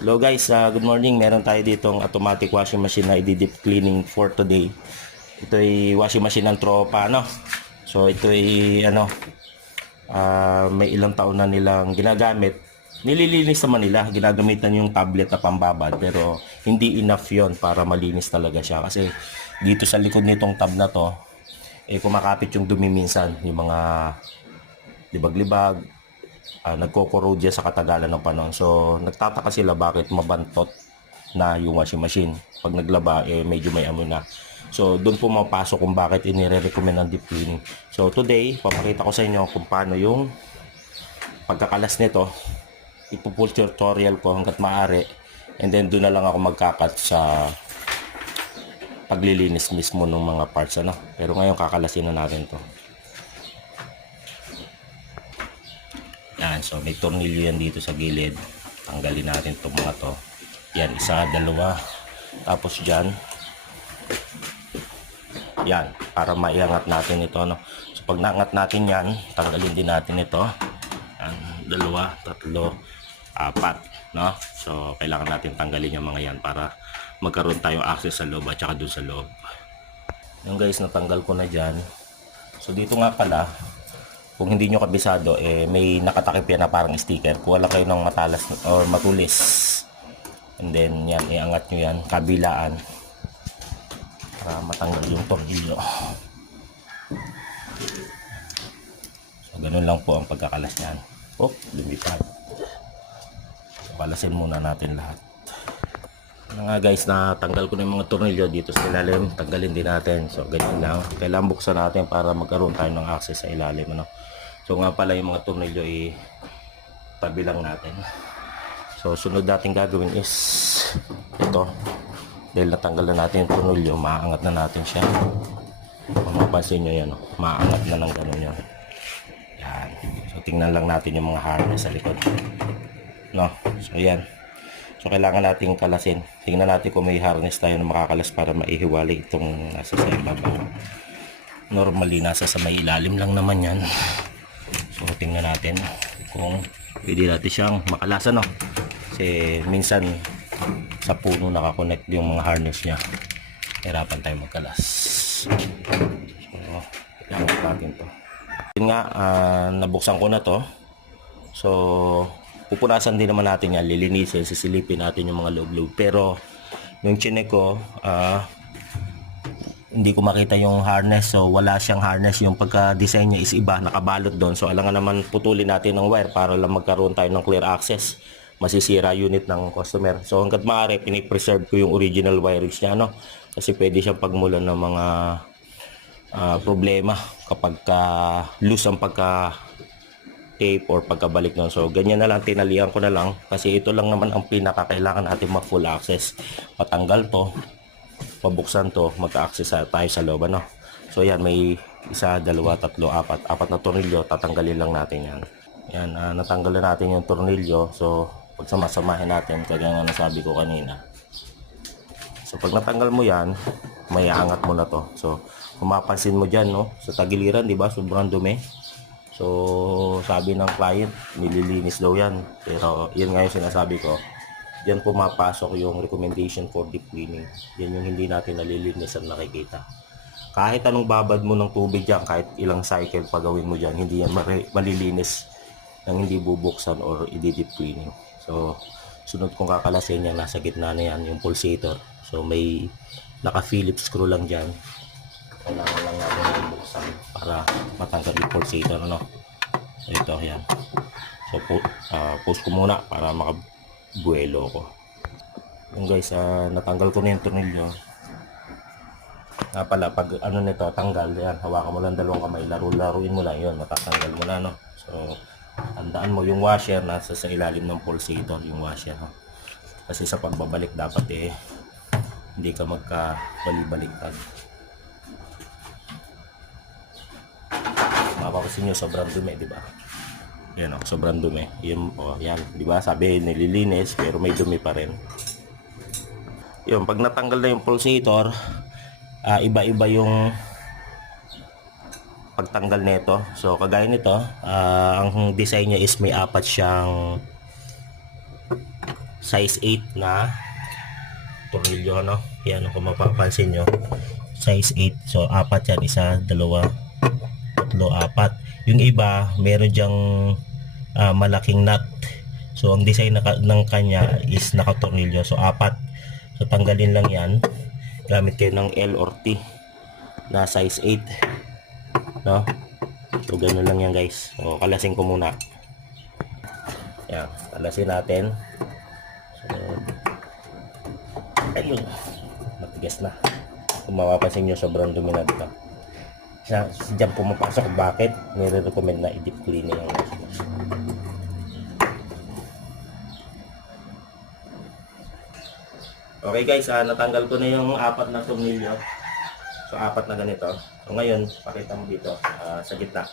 Hello guys, good morning. Meron tayo ditong automatic washing machine na i-deep cleaning for today. Ito ay washing machine ng tropa, no? So ito ay may ilang taon na nilang ginagamit. Nililinis naman nila, ginagamitan yung tablet na pambabad, pero hindi enough yon para malinis talaga siya. Kasi dito sa likod nitong tab na to, kumakapit yung dumi minsan, yung mga libag-libag, nagko-corrode sa katagalan ng panahon. So, nagtataka sila bakit mabantot na yung washing machine. Pag naglaba, medyo may amoy na. So, doon po mapasok kung bakit inire-recommend ang deep cleaning. So, today, papakita ko sa inyo kung paano yung pagkakalas nito. Ipo-full tutorial ko hanggat maaari. And then, doon na lang ako magkakat sa paglilinis mismo ng mga parts. Pero ngayon, kakalasin na natin to. Yan, so may tornilyo yan dito sa gilid. Tanggalin natin itong mga to. Yan, isa, dalawa. Tapos dyan. Yan, para maiangat natin ito. So pag naangat natin yan, tanggalin din natin ito. Yan, dalawa, tatlo, apat. So kailangan natin tanggalin yung mga yan para magkaroon tayong access sa loob at saka doon sa loob. Yung guys, natanggal ko na dyan. So dito nga pala, kung hindi nyo kabisado, may nakatakip yan na parang sticker. Kuha lang kayo ng matalas or matulis. And then, yan, iangat nyo yan, kabilaan. Para matanggal yung tornilyo. So, ganun lang po ang pagkakalas nyan. Oh, lumipad. So, kalasin muna natin lahat. Nga guys, natanggal ko na yung mga tornilyo dito sa ilalim. Tanggalin din natin. So, ganyan lang. Kailangan buksan natin para magkaroon tayo ng access sa ilalim. So nga pala yung mga tornilyo tabi lang natin. So sunod natin gagawin is ito. Dahil natanggal na natin yung tornilyo, maangat na natin siya. Kung mapansin nyo yan, maangat na ng ganun yan. Yan. So tingnan lang natin yung mga harness sa likod. So yan. So kailangan natin kalasin. Tingnan natin kung may harness tayo na makakalas para maihiwalay itong nasa sa ibabaw. Normally nasa sa may ilalim lang naman yan. So tingnan natin kung pwede natin siyang makalasan, kasi minsan sa puno nakakonect yung mga harness niya, hirapan tayo magkalas. So iangat natin to. Yun nga, nabuksan ko na to. So pupunasan din naman natin yan, lilinisin, sisilipin natin yung mga loob-loob. Pero nung chinek ko, hindi ko makita yung harness, so wala siyang harness. Yung pagka-design niya is iba, nakabalot doon. So alangan naman putulin natin ng wire para lang magkaroon tayo ng clear access. Masisira unit ng customer. So hanggat maaari, pinipreserve ko yung original wirings niya, kasi pwede siyang pagmulan ng mga problema kapag loose ang pagka tape or pagkabalik nun. So ganyan na lang, tinalian ko na lang kasi ito lang naman ang pinakakailangan natin ma-full access. Patanggal to, pabuksan to, mag-access tayo sa loob, So yan, may isa, dalawa, tatlo, apat na tornilyo, tatanggalin lang natin yan. Yan, natanggal na natin yung tornilyo. So pag samasamahin natin, kaya nga nasabi ko kanina. So pag natanggal mo yan, may aangat mo na to. So kung mapansin mo dyan, sa tagiliran, di ba, sobrang dumi. So sabi ng client, nililinis daw yan. Pero yan nga yung sinasabi ko, diyan pumapasok yung recommendation for deep cleaning. Yan yung hindi natin nalilinis ang nakikita. Kahit anong babad mo ng tubig dyan, kahit ilang cycle pagawin mo dyan, hindi yan malilinis nang hindi bubuksan or i-deep cleaning. So sunod kong kakalasin yan, nasa gitna na yan yung pulsator. So may naka Phillips screw lang dyan. Kailangan lang natin buksan para matanggal yung pulsator, So ito, yan. So post ko muna para makabuelo ko. Yung guys, natanggal ko na yung tornilyo. Pala, pag nito tanggal, yan, hawakan mo lang dalawang kamay, laruin mo lang yun, matatanggal mo na, So tandaan mo yung washer nasa sa ilalim ng pulsator, yung washer, kasi sa pagbabalik dapat hindi ka magka-balik-baliktad. Mapapansin nyo, sobrang dumi, di ba? Yan, sobrang dumi. Yan, di ba? Sabi nililinis pero may dumi pa rin. Yun, pag natanggal na yung pulsator, iba-iba yung pagtanggal nito. So kagaya nito, ang design niya is may apat siyang size 8 na tornilyo, ano. Yan, kung mapapansin nyo, size 8. So, apat yan. Isa, dalawa, tatlo, apat. Yung iba, meron dyang malaking nut. So, ang design ng kanya is nakatornilyo. So, apat. So, tanggalin lang yan. Gamit kayo ng L or T na size 8. No? So, ganun lang yan, guys. So, kalasin ko muna. Yan. Kalasin natin. So, ayun. Matigas na. Kung mapapansin nyo, sobrang dumi na dito. Diyan pumapasok. Bakit? Nire-recommend na i-deep cleaning ang washing machine. Okay guys, natanggal ko na yung apat na tornilyo. So, apat na ganito. So, ngayon, pakita mo dito sa gitna.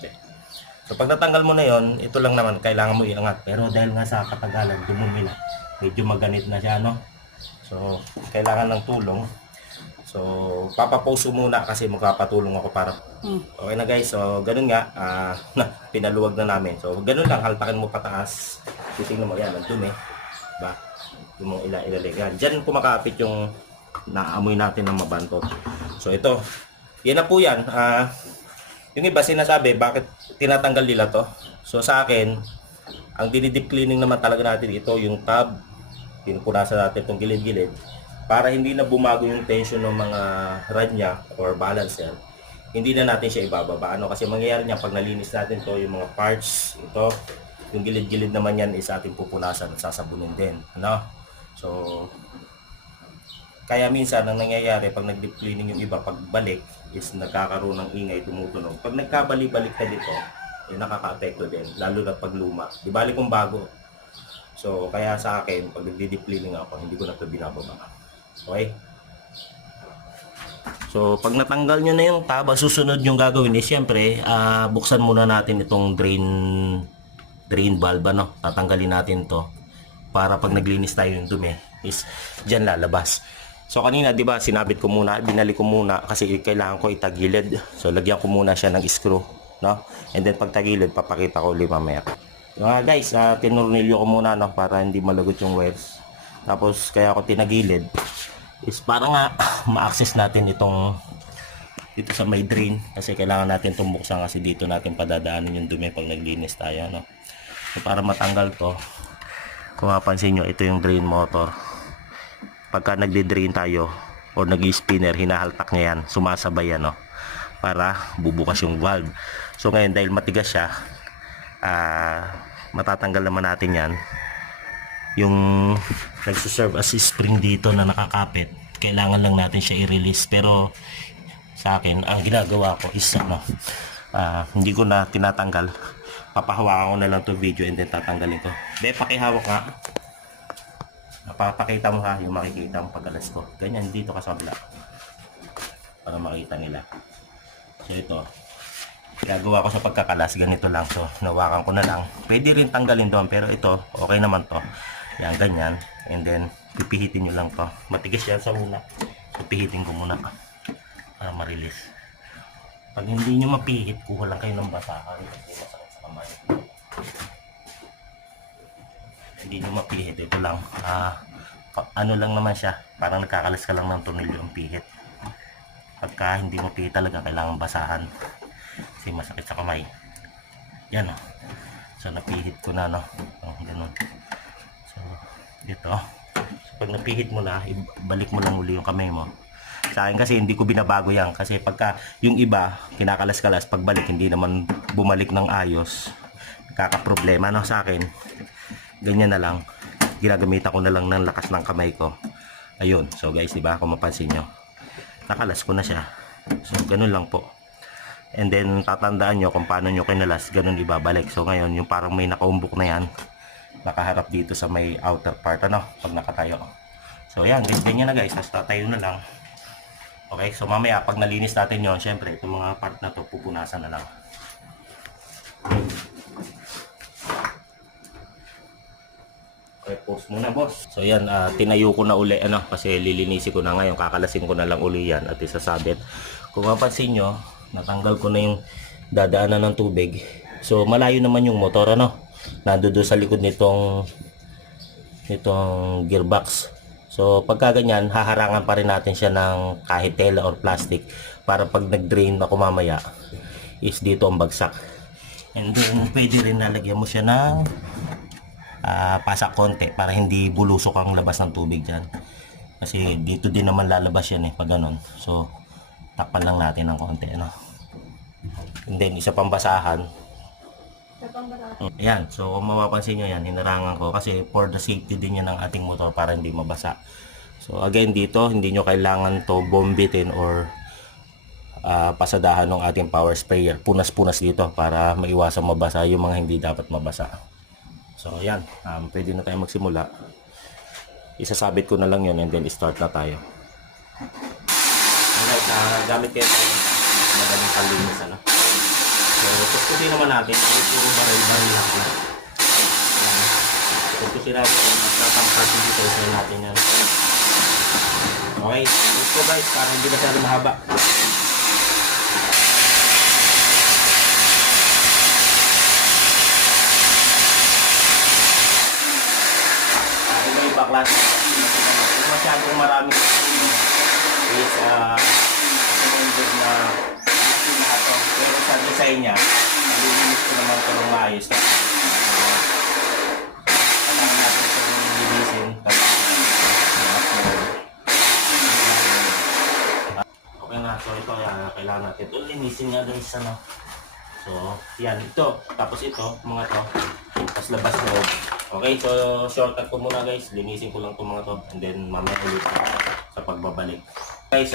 So, pag natanggal mo na yon, ito lang naman, kailangan mo iangat. Pero dahil nga sa katagalan, dumumi na. Medyo maganit na siya, no? So, kailangan ng tulong. So, papaposo muna kasi magpapatulong ako para. Okay na guys, so ganun nga, pinaluwag na namin. So, ganun lang, haltakin mo pataas. Titingnan mo yan, ang dumi. Diba? Yung mga ilaligyan. Diyan kumakapit yung naamoy natin ng mabantot. So, ito. Yan na po yan. Yung iba sinasabi, bakit tinatanggal nila to? So, sa akin, ang dinidip cleaning naman talaga natin ito, yung tab. Pinupunasan natin itong gilid-gilid. Para hindi na bumago yung tension ng mga rod niya or balancer, hindi na natin siya ibababa. Ano? Kasi mangyayari niya, pag nalinis natin to yung mga parts, ito, yung gilid-gilid naman yan is ating pupunasan at sasabunin din. Ano? So, kaya minsan, ang nangyayari, pag nag-deep cleaning yung iba, pagbalik, is nagkakaroon ng ingay, tumutunog. Pag nagkabali-balik ka dito, nakaka-apekto din, lalo na pag luma. Di bali kung bago. So, kaya sa akin, pag nag-deep cleaning ako, hindi ko na ito binababa. Okay? So, pag natanggal nyo na yung tab, susunod yung gagawin is, syempre, buksan muna natin itong drain valve, ano? Tatanggalin natin to para pag naglinis tayo yung dumi, is dyan lalabas. So, kanina, di ba, sinabit ko muna, binalik ko muna kasi kailangan ko itagilid. So, lagyan ko muna siya ng screw, no? And then, pag tagilid, papakita ko ulit mamaya. Guys, tinurnilyo ko muna, no? Para hindi malagot yung wires. Tapos, kaya ako tinagilid is para nga ma-access natin itong dito sa may drain kasi kailangan natin itong buksan kasi dito natin padadaanin yung dumi pag naglinis tayo, no? So, para matanggal to, kung mapansin nyo, ito yung drain motor. Pagka nagdi-drain tayo o nag-spinner, hinahaltak niya yan, sumasabay yan, no? Para bubukas yung valve. So ngayon, dahil matigas siya, matatanggal naman natin yan. Yung nagsuserve as spring dito na nakakapit, kailangan lang natin siya i-release. Pero sa akin, ang ginagawa ko is hindi ko na tinatanggal, papahawakan ko na lang to video and then tatanggalin ko. Pakihawak nga, napapakita mo ha, yung makikita mo pagkalas ko, ganyan dito ka sa kabila para makita nila. So ito, gagawa ko sa pagkakalas, ganito lang. So nawakan ko na lang, pwede rin tanggalin doon, pero ito okay naman to. Yan, ganyan. And then, pipihitin nyo lang to. Matigas yan sa muna. So, pihitin ko muna para ma-release. Pag hindi nyo mapihit, kuha lang kayo ng batakan kasi masakit sa kamay. Hindi nyo mapihit, ito lang. Ano lang naman siya. Parang nagkakalas ka lang ng tornilyo ang pihit. Pagka hindi mo pihit talaga, kailangan basahan. Kasi masakit sa kamay. Yan, oh. So, napihit ko na, no? Oh, ganun. Dito. So, pag napihit mo na, ibalik mo lang uli yung kamay mo. Sa akin kasi hindi ko binabago yan kasi pagka yung iba kinakalas-kalas, pagbalik hindi naman bumalik ng ayos, kakaproblema, no? Sa akin ganyan na lang, ginagamitan ko na lang ng lakas ng kamay ko. Ayun. So guys, diba, kung mapansin nyo, nakalas ko na siya. So ganun lang po. And then tatandaan nyo kung paano nyo kinalas, ganun ibabalik. So ngayon yung parang may nakaumbok na yan, nakaharap dito sa may outer part, ano, pag nakatayo. So yan, ganyan na guys, mas tatayo na lang. Okay, so mamaya pag nalinis natin yon, syempre itong mga part na to pupunasan na lang. Okay, pause muna boss. So yan, tinayo ko na uli, ano, kasi lilinisin ko na ngayon, kakalasin ko na lang uli yan at isasabit. Kung mapansin nyo, natanggal ko na yung dadaanan ng tubig. So malayo naman yung motor, ano, nandoon sa likod nitong nitong gearbox. So pagka ganyan, haharangan pa rin natin siya ng kahit tela or plastic para pag nag-drain ako mamaya is dito ang bagsak. And then pwede rin nalagyan mo siya ng pasak konti para hindi bulusok ang labas ng tubig dyan. Kasi dito din naman lalabas yan pag ganun. So takpan lang natin ng konti, ano. And then isa pang basahan. Ayan, so kung mapapansin nyo yan, hinarangan ko kasi for the safety din yan ng ating motor para hindi mabasa. So again dito, hindi nyo kailangan to bombitin or pasadahan ng ating power sprayer. Punas-punas dito para maiwasan mabasa yung mga hindi dapat mabasa. So ayan, pwede na tayo magsimula. Isasabit ko na lang yun and then start na tayo. Alright, gamit kayo tayo madaling palinis, ano. So, kuskusin naman natin. Puro baril-baril lang. Kuskusin natin yung magtatamparsin dito. Kuskusin natin yan. Okay. Ito guys, para hindi masyado mahaba. Iba-iba klase. Kung masyadong marami is recommended na pero sa design niya, nalilinis ko naman ito ng maayos. Kailangan natin itong linisin. Okay na, so ito, kailangan natin ito linisin nga guys, ano. So, yan, ito. Tapos ito, mga to. Tapos labas loob. Okay, so shortcut ko muna guys. Linisin ko lang itong mga to. And then mamaya ulit sa pagbabalik. Guys,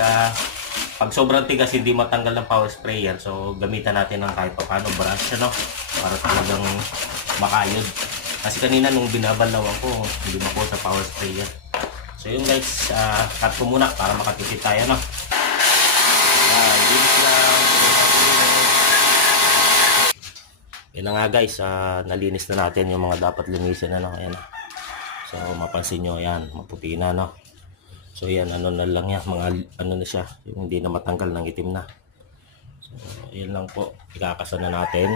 pag sobrang tigas hindi matanggal ng power sprayer, so gamitan natin ng kahit paano brush, ano, para talagang makayod. Kasi kanina nung binabalawan ko, hindi makuha sa power sprayer. So yun guys, cut ko muna para makatipid tayo, no. Linis lang. Yan na nga guys, nalinis na natin yung mga dapat linisin, ano. Ayan. So mapansin nyo, yan, maputi na, no. So yan, ano na lang yan, mga ano na siya, yung hindi na matanggal ng itim na. So yan lang po, ikakasa na natin.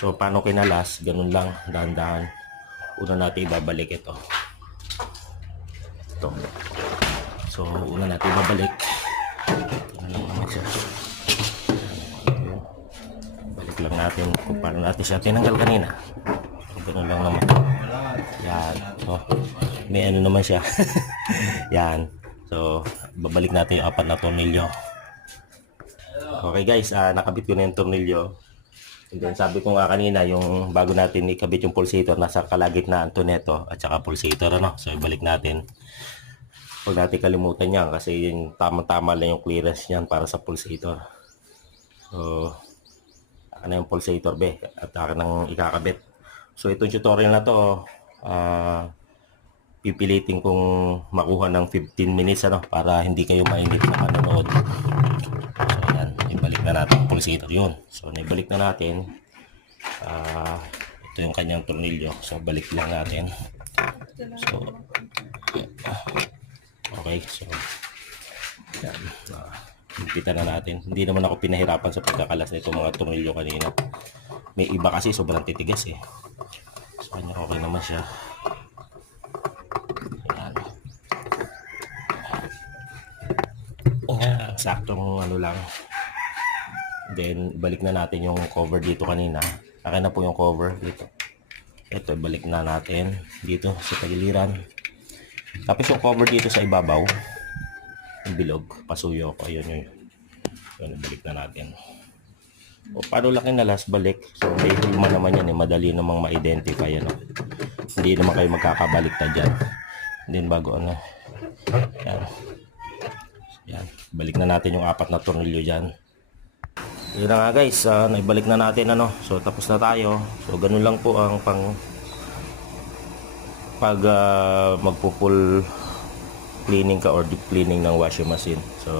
So paano kinalas, ganun lang, dahan-dahan. Una natin ibabalik ito. Ito. So una natin ibabalik. Balik lang natin kung paano natin siya tinanggal kanina. So ganun lang naman. Yan, so may ano naman siya. Yan. So, babalik natin yung 4 na tornilyo. Okay guys, nakabit ko na yung tornilyo. And then sabi ko nga kanina, yung bago natin ikabit yung pulsator, nasa kalagitnaan to neto at saka pulsator, ano. So, ibalik natin. Huwag natin kalimutan yan kasi yung tama-tama lang yung clearance niyan para sa pulsator. So, akin na yung pulsator be at akin ang ikakabit. So, itong tutorial na to, pipilitin kong makuha ng 15 minutes, ano, para hindi kayo mainit na manonood. So yan, ibalik na natin yung pulsator yun. So naibalik na natin. Ito yung kanyang tornilyo. So balik lang natin. So okay, so yan, higpitan na natin. Hindi naman ako pinahirapan sa pagkakalas na itong mga tornilyo kanina. May iba kasi sobrang titigas eh. So kanya okay naman siya. Saktong ano lang. Then balik na natin yung cover dito kanina. Akin na po yung cover dito. Ito balik na natin dito sa tagiliran. Tapos yung cover dito sa ibabaw, yung bilog, pasuyo ko. Ayun yun. Yun, balik na natin. O paano laki na last balik? So may hulma naman yan madali namang ma-identify, ano. Hindi naman kayo magkakabalik na dyan. Then bago ano. Yan. Yan, balik na natin yung 4 na tornilyo dyan. Yun na nga guys, naibalik na natin, ano. So tapos na tayo. So ganun lang po ang pag magpo-full cleaning ka or deep cleaning ng washing machine. So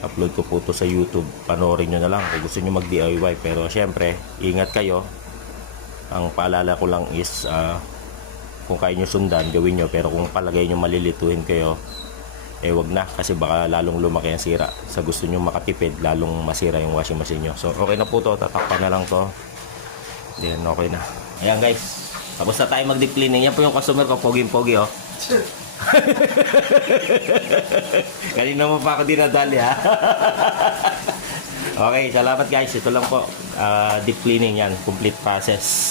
upload ko po to sa YouTube. Panoorin nyo na lang kung gusto nyo mag DIY. Pero syempre, ingat kayo. Ang paalala ko lang is kung kaya nyo sundan, gawin nyo. Pero kung palagay nyo malilituhin kayo, wag na, kasi baka lalong lumaki ang sira. Sa gusto nyo makatipid, lalong masira yung washing machine nyo. So okay na po to, tatakpan na lang to. Then okay na. Ayan guys, Tapos na tayo mag-deep cleaning. Yan po yung customer ko, poging-pogi, oh. Kanina mo pa ako dinadali, ha? Okay, salamat guys. Ito lang po. Deep cleaning yan. Complete process.